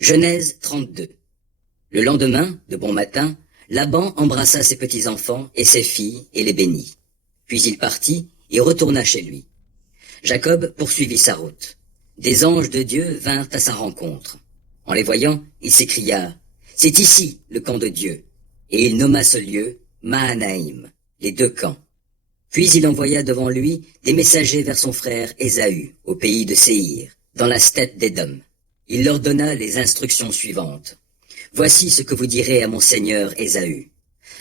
Genèse 32. Le lendemain, de bon matin, Laban embrassa ses petits-enfants et ses filles et les bénit. Puis il partit et retourna chez lui. Jacob poursuivit sa route. Des anges de Dieu vinrent à sa rencontre. En les voyant, il s'écria « C'est ici le camp de Dieu !» Et il nomma ce lieu Mahanaïm, les deux camps. Puis il envoya devant lui des messagers vers son frère Ésaü, au pays de Séhir, dans la steppe d'Édom. Il leur donna les instructions suivantes. « Voici ce que vous direz à mon seigneur Ésaü.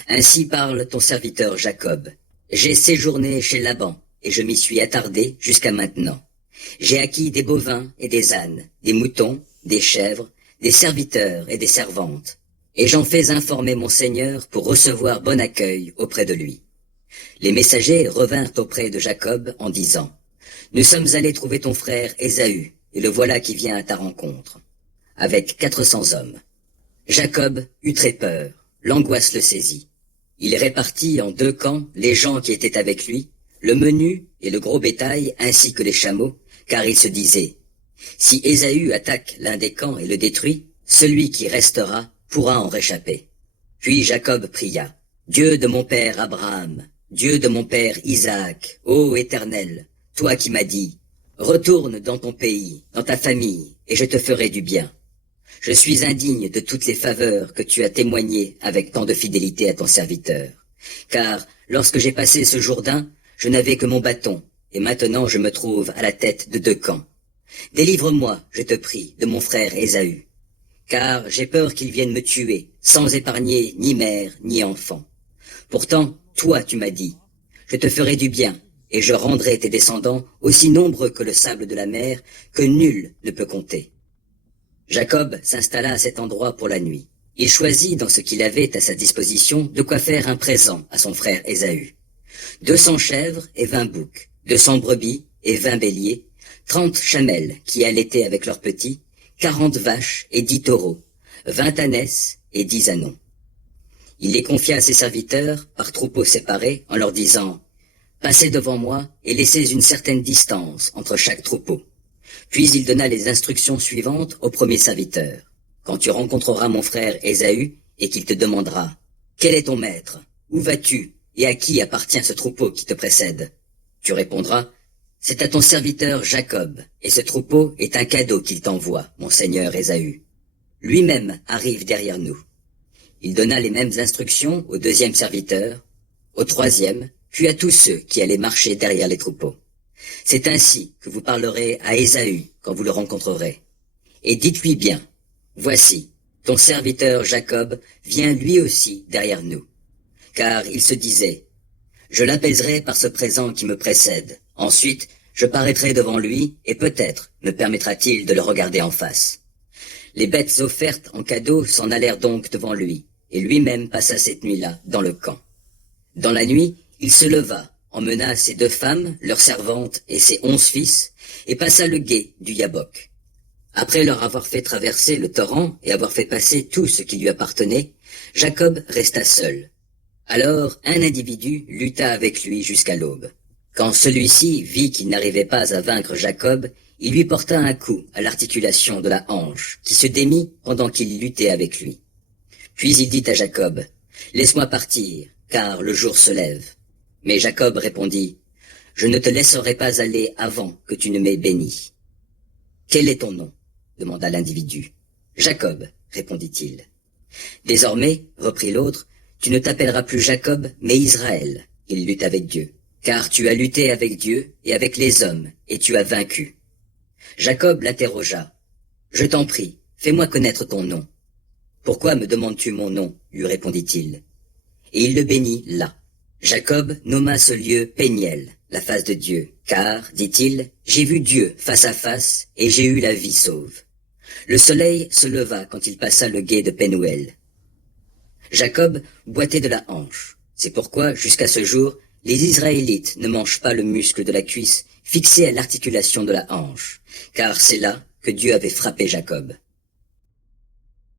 Ainsi parle ton serviteur Jacob. J'ai séjourné chez Laban, et je m'y suis attardé jusqu'à maintenant. J'ai acquis des bovins et des ânes, des moutons, des chèvres, des serviteurs et des servantes. Et j'en fais informer mon seigneur pour recevoir bon accueil auprès de lui. » Les messagers revinrent auprès de Jacob en disant « Nous sommes allés trouver ton frère Ésaü, et le voilà qui vient à ta rencontre, avec 400 hommes. » Jacob eut très peur, l'angoisse le saisit. Il répartit en deux camps les gens qui étaient avec lui, le menu et le gros bétail ainsi que les chameaux, car il se disait « Si Ésaü attaque l'un des camps et le détruit, celui qui restera pourra en réchapper. » Puis Jacob pria « Dieu de mon père Abraham, Dieu de mon père Isaac, ô Éternel, toi qui m'as dit « Retourne dans ton pays, dans ta famille, et je te ferai du bien. » Je suis indigne de toutes les faveurs que tu as témoignées avec tant de fidélité à ton serviteur. Car lorsque j'ai passé ce Jourdain, je n'avais que mon bâton, et maintenant je me trouve à la tête de deux camps. Délivre-moi, je te prie, de mon frère Ésaü, car j'ai peur qu'il vienne me tuer, sans épargner ni mère ni enfant. Pourtant, toi tu m'as dit, je te ferai du bien, et je rendrai tes descendants aussi nombreux que le sable de la mer, que nul ne peut compter. Jacob s'installa à cet endroit pour la nuit. Il choisit dans ce qu'il avait à sa disposition de quoi faire un présent à son frère Ésaü. 200 chèvres et 20 boucs, 200 brebis et 20 béliers, 30 chamelles qui allaitaient avec leurs petits, 40 vaches et 10 taureaux, 20 ânesses et 10 ânons. Il les confia à ses serviteurs par troupeaux séparés en leur disant « Passez devant moi et laissez une certaine distance entre chaque troupeau. » Puis il donna les instructions suivantes au premier serviteur. « Quand tu rencontreras mon frère Ésaü et qu'il te demandera « Quel est ton maître? Où vas-tu? Et à qui appartient ce troupeau qui te précède ?» Tu répondras « C'est à ton serviteur Jacob, et ce troupeau est un cadeau qu'il t'envoie, mon seigneur Ésaü. Lui-même arrive derrière nous. » Il donna les mêmes instructions au deuxième serviteur, au troisième, puis à tous ceux qui allaient marcher derrière les troupeaux. C'est ainsi que vous parlerez à Ésaü quand vous le rencontrerez. Et dites-lui bien, voici, ton serviteur Jacob vient lui aussi derrière nous. Car il se disait, je l'apaiserai par ce présent qui me précède. Ensuite, je paraîtrai devant lui et peut-être me permettra-t-il de le regarder en face. Les bêtes offertes en cadeau s'en allèrent donc devant lui, et lui-même passa cette nuit-là dans le camp. Dans la nuit, il se leva, emmena ses 2 femmes, leurs servantes et ses 11 fils, et passa le gué du Yabok. Après leur avoir fait traverser le torrent et avoir fait passer tout ce qui lui appartenait, Jacob resta seul. Alors un individu lutta avec lui jusqu'à l'aube. Quand celui-ci vit qu'il n'arrivait pas à vaincre Jacob, il lui porta un coup à l'articulation de la hanche, qui se démit pendant qu'il luttait avec lui. Puis il dit à Jacob, « Laisse-moi partir, car le jour se lève. » Mais Jacob répondit, « Je ne te laisserai pas aller avant que tu ne m'aies béni. »« Quel est ton nom ?» demanda l'individu. « Jacob, répondit-il. »« Désormais, reprit l'autre, tu ne t'appelleras plus Jacob, mais Israël. » Il lutte avec Dieu. « Car tu as lutté avec Dieu et avec les hommes, et tu as vaincu. » Jacob l'interrogea. « Je t'en prie, fais-moi connaître ton nom. »« Pourquoi me demandes-tu mon nom ?» lui répondit-il. Et il le bénit là. Jacob nomma ce lieu Péniel, la face de Dieu, car, dit-il, j'ai vu Dieu face à face, et j'ai eu la vie sauve. Le soleil se leva quand il passa le gué de Pénuel. Jacob boitait de la hanche. C'est pourquoi, jusqu'à ce jour, les Israélites ne mangent pas le muscle de la cuisse fixé à l'articulation de la hanche, car c'est là que Dieu avait frappé Jacob.